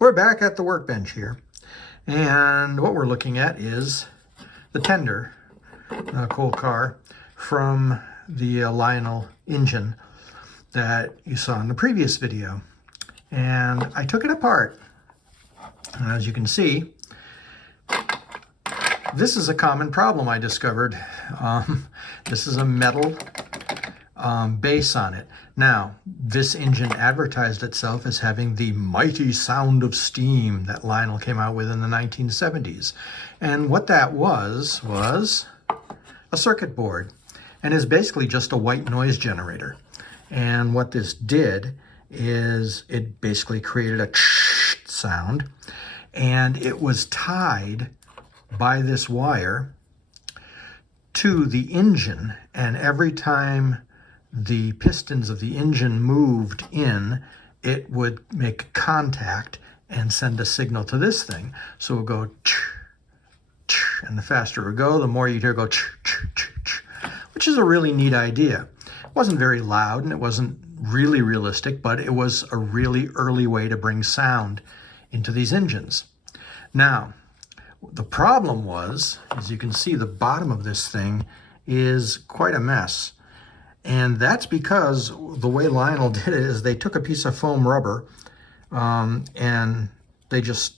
We're back at the workbench here, and what we're looking at is the tender coal car from the Lionel engine that you saw in the previous video. And I took it apart. And as you can see, this is a common problem I discovered. This is a metal base on it. Now, this engine advertised itself as having the mighty sound of steam that Lionel came out with in the 1970s. And what that was a circuit board, and is basically just a white noise generator. And what this did is it basically created a sound, and it was tied by this wire to the engine, and every time the pistons of the engine moved in, it would make contact and send a signal to this thing. So it would go and the faster it would go, the more you'd hear go which is a really neat idea. It wasn't very loud and it wasn't really realistic, but it was a really early way to bring sound into these engines. Now, the problem was, as you can see, the bottom of this thing is quite a mess. And that's because the way Lionel did it is they took a piece of foam rubber and they just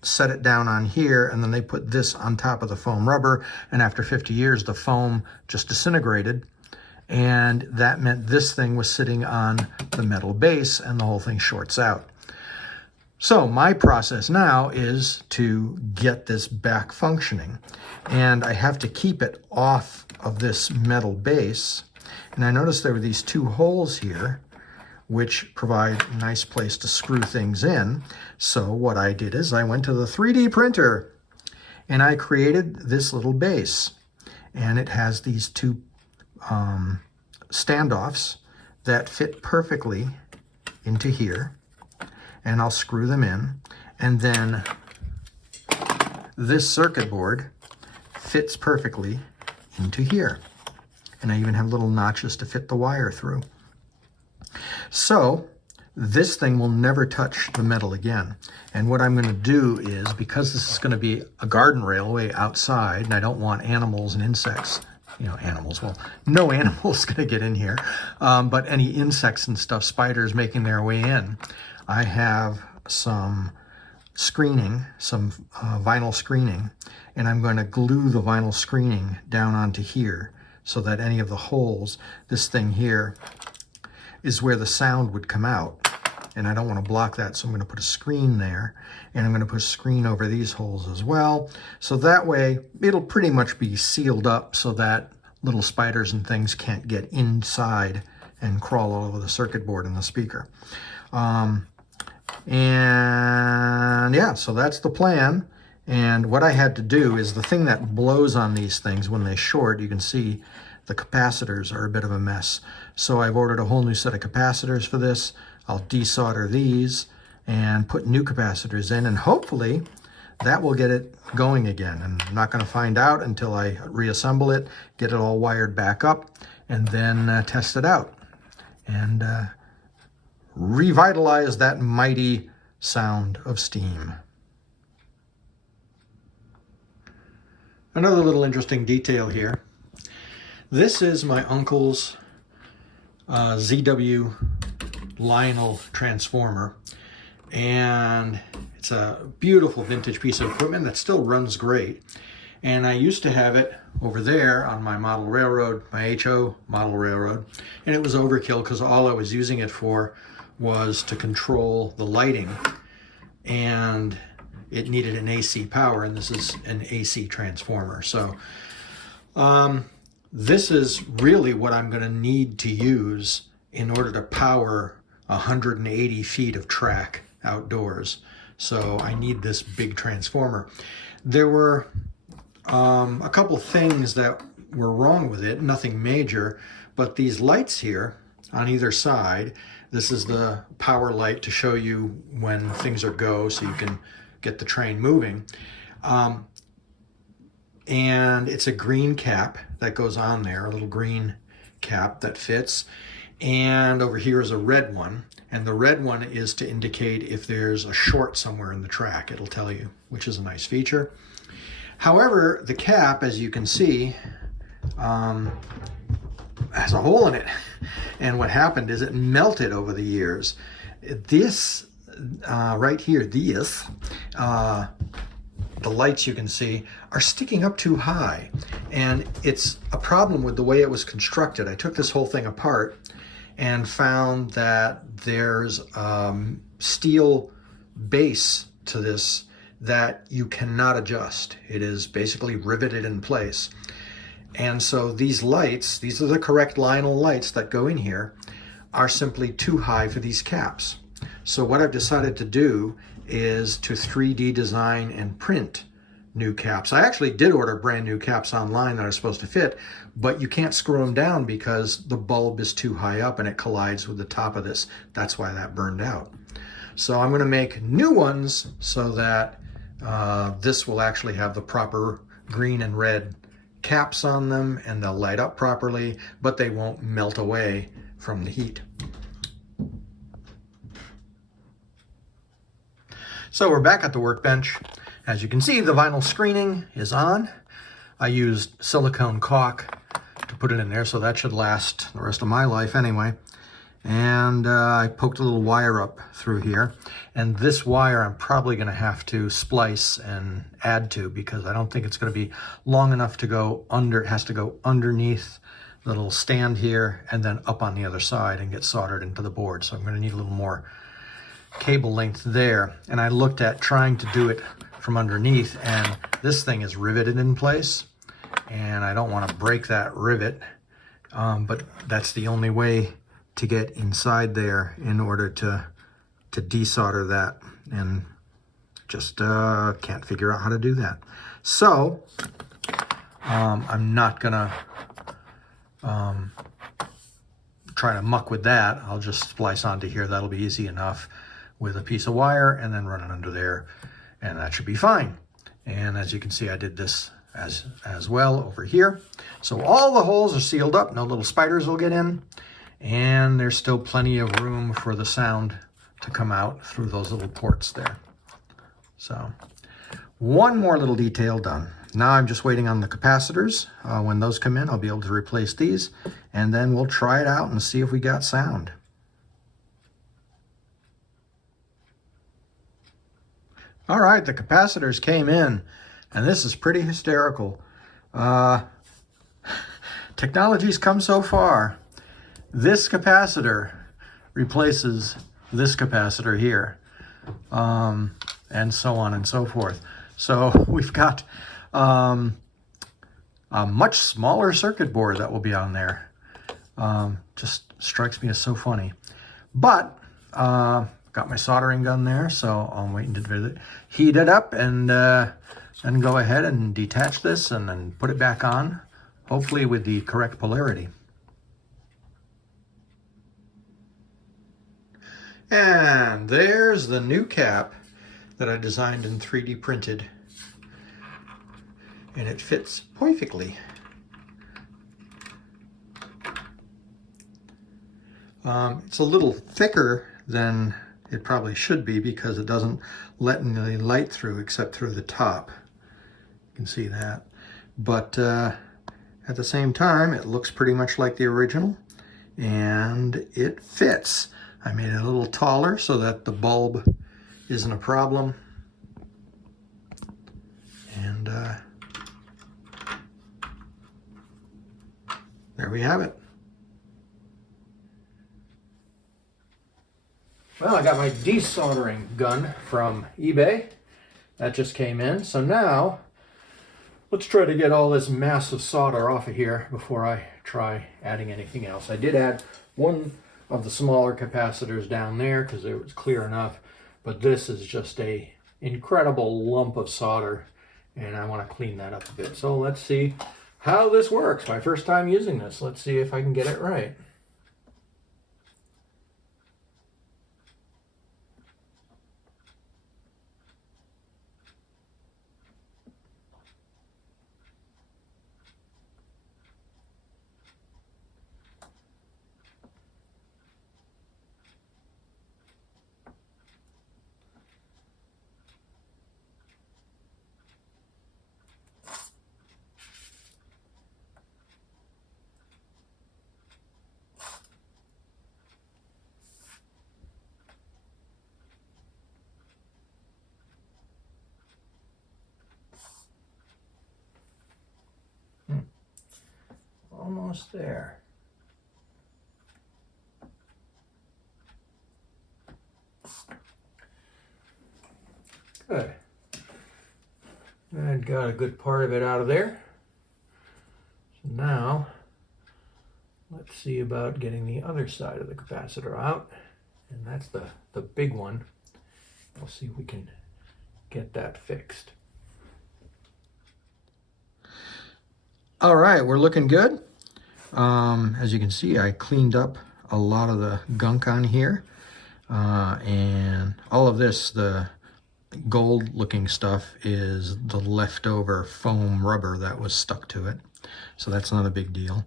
set it down on here, and then they put this on top of the foam rubber, and after 50 years the foam just disintegrated, and that meant this thing was sitting on the metal base and the whole thing shorts out. So my process now is to get this back functioning, and I have to keep it off of this metal base. And I noticed there were these two holes here which provide a nice place to screw things in. So what I did is I went to the 3D printer and I created this little base, and it has these two standoffs that fit perfectly into here, and I'll screw them in, and then this circuit board fits perfectly into here, and I even have little notches to fit the wire through. So this thing will never touch the metal again. And what I'm going to do is, because this is going to be a garden railway outside, and I don't want animals and insects, animals, well, no animals going to get in here, but any insects and stuff, spiders making their way in, I have some screening, some vinyl screening, and I'm going to glue the vinyl screening down onto here so that any of the holes, this thing here, is where the sound would come out. And I don't want to block that, so I'm going to put a screen there, and I'm going to put a screen over these holes as well. So that way, it'll pretty much be sealed up so that little spiders and things can't get inside and crawl all over the circuit board and the speaker. And yeah, so that's the plan. And what I had to do is the thing that blows on these things when they short, you can see the capacitors are a bit of a mess. So I've ordered a whole new set of capacitors for this. I'll desolder these and put new capacitors in, and hopefully that will get it going again. And I'm not going to find out until I reassemble it, get it all wired back up, and then test it out and revitalize that mighty sound of steam. Another little interesting detail here. This is my uncle's ZW Lionel transformer, and it's a beautiful vintage piece of equipment that still runs great. And I used to have it over there on my model railroad, my HO model railroad, and it was overkill because all I was using it for was to control the lighting, and it needed an AC power, and this is an AC transformer. So this is really what I'm going to need to use in order to power 180 feet of track outdoors. So I need this big transformer. There were a couple things that were wrong with it, nothing major, but these lights here on either side, this is the power light to show you when things are go so you can get the train moving. And it's a green cap that goes on there, a little green cap that fits. And over here is a red one. And the red one is to indicate if there's a short somewhere in the track. It'll tell you, which is a nice feature. However, the cap, as you can see, has a hole in it. And what happened is it melted over the years. This right here, the lights you can see are sticking up too high. And it's a problem with the way it was constructed. I took this whole thing apart and found that there's steel base to this that you cannot adjust. It is basically riveted in place. And so these lights, these are the correct Lionel lights that go in here, are simply too high for these caps. So what I've decided to do is to 3D design and print new caps. I actually did order brand new caps online that are supposed to fit, but you can't screw them down because the bulb is too high up and it collides with the top of this. That's why that burned out. So I'm going to make new ones so that this will actually have the proper green and red caps on them, and they'll light up properly, but they won't melt away from the heat. So we're back at the workbench. As you can see, the vinyl screening is on. I used silicone caulk to put it in there, so that should last the rest of my life anyway. And I poked a little wire up through here. And this wire I'm probably going to have to splice and add to, because I don't think it's going to be long enough to go under. It has to go underneath the little stand here and then up on the other side and get soldered into the board. So I'm going to need a little more cable length there. And I looked at trying to do it from underneath, and this thing is riveted in place, and I don't want to break that rivet, but that's the only way to get inside there in order to desolder that, and just can't figure out how to do that. So I'm not gonna try to muck with that. I'll just splice onto here. That'll be easy enough with a piece of wire and then run it under there, and that should be fine. And as you can see, I did this as well over here. So all the holes are sealed up, no little spiders will get in, and there's still plenty of room for the sound to come out through those little ports there. So one more little detail done. Now I'm just waiting on the capacitors. When those come in, I'll be able to replace these, and then we'll try it out and see if we got sound. All right, the capacitors came in, and this is pretty hysterical. Technology's come so far. This capacitor replaces this capacitor here, and so on and so forth. So we've got a much smaller circuit board that will be on there. Just strikes me as so funny. But got my soldering gun there, so I'm waiting to heat it up and go ahead and detach this and then put it back on, hopefully with the correct polarity. And there's the new cap that I designed and 3D printed, and it fits perfectly. It's a little thicker than it probably should be because it doesn't let any light through except through the top. You can see that. But at the same time, it looks pretty much like the original, and it fits. I made it a little taller so that the bulb isn't a problem. And there we have it. Well, I got my desoldering gun from eBay. That just came in. So now, let's try to get all this massive solder off of here before I try adding anything else. I did add one of the smaller capacitors down there because it was clear enough, but this is just a incredible lump of solder, and I want to clean that up a bit. So let's see how this works. My first time using this. Let's see if I can get it right. almost there. Good. I've got a good part of it out of there. So now, let's see about getting the other side of the capacitor out. And that's the big one. We'll see if we can get that fixed. All right, we're looking good. As you can see, I cleaned up a lot of the gunk on here. And all of this, the gold looking stuff, is the leftover foam rubber that was stuck to it. So that's not a big deal.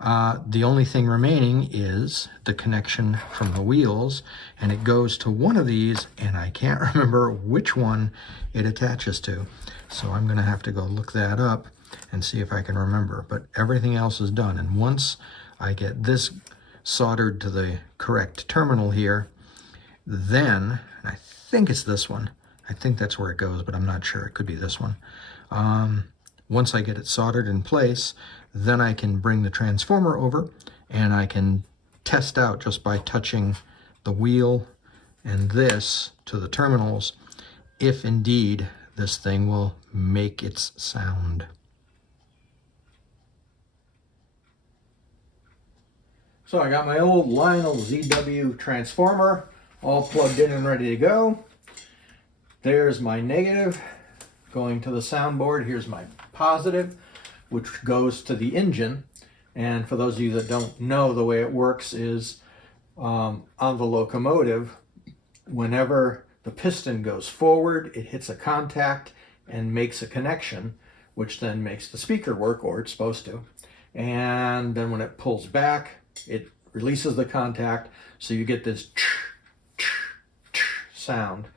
The only thing remaining is the connection from the wheels, and it goes to one of these, and I can't remember which one it attaches to. So I'm going to have to go look that up and see if I can remember. But everything else is done, and once I get this soldered to the correct terminal here, then, I think it's this one. I think that's where it goes, but I'm not sure. It could be this one. Once I get it soldered in place, then I can bring the transformer over and I can test out just by touching the wheel and this to the terminals if indeed this thing will make its sound. So I got my old Lionel ZW transformer all plugged in and ready to go. There's my negative going to the soundboard. Here's my positive, which goes to the engine. And for those of you that don't know, the way it works is on the locomotive, whenever the piston goes forward, it hits a contact and makes a connection, which then makes the speaker work, or it's supposed to. And then when it pulls back, it releases the contact, so you get this sound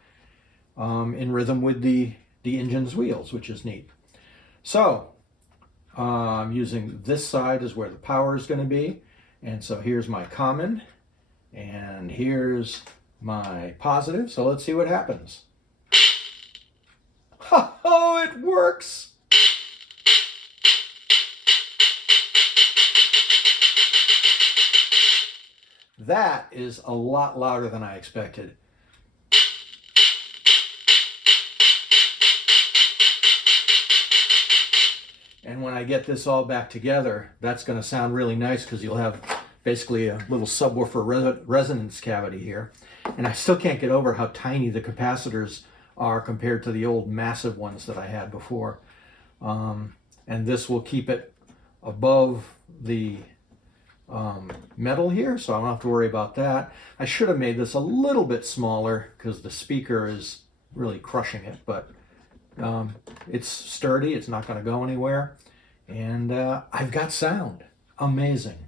in rhythm with the engine's wheels, which is neat. So I'm using this side is where the power is going to be, and so here's my common and here's my positive. So let's see what happens. Oh, it works! That is a lot louder than I expected. And when I get this all back together, that's going to sound really nice because you'll have basically a little subwoofer resonance cavity here. And I still can't get over how tiny the capacitors are compared to the old massive ones that I had before. And this will keep it above the metal here, so I don't have to worry about that. I should have made this a little bit smaller because the speaker is really crushing it, but it's sturdy, it's not going to go anywhere, and I've got sound. Amazing.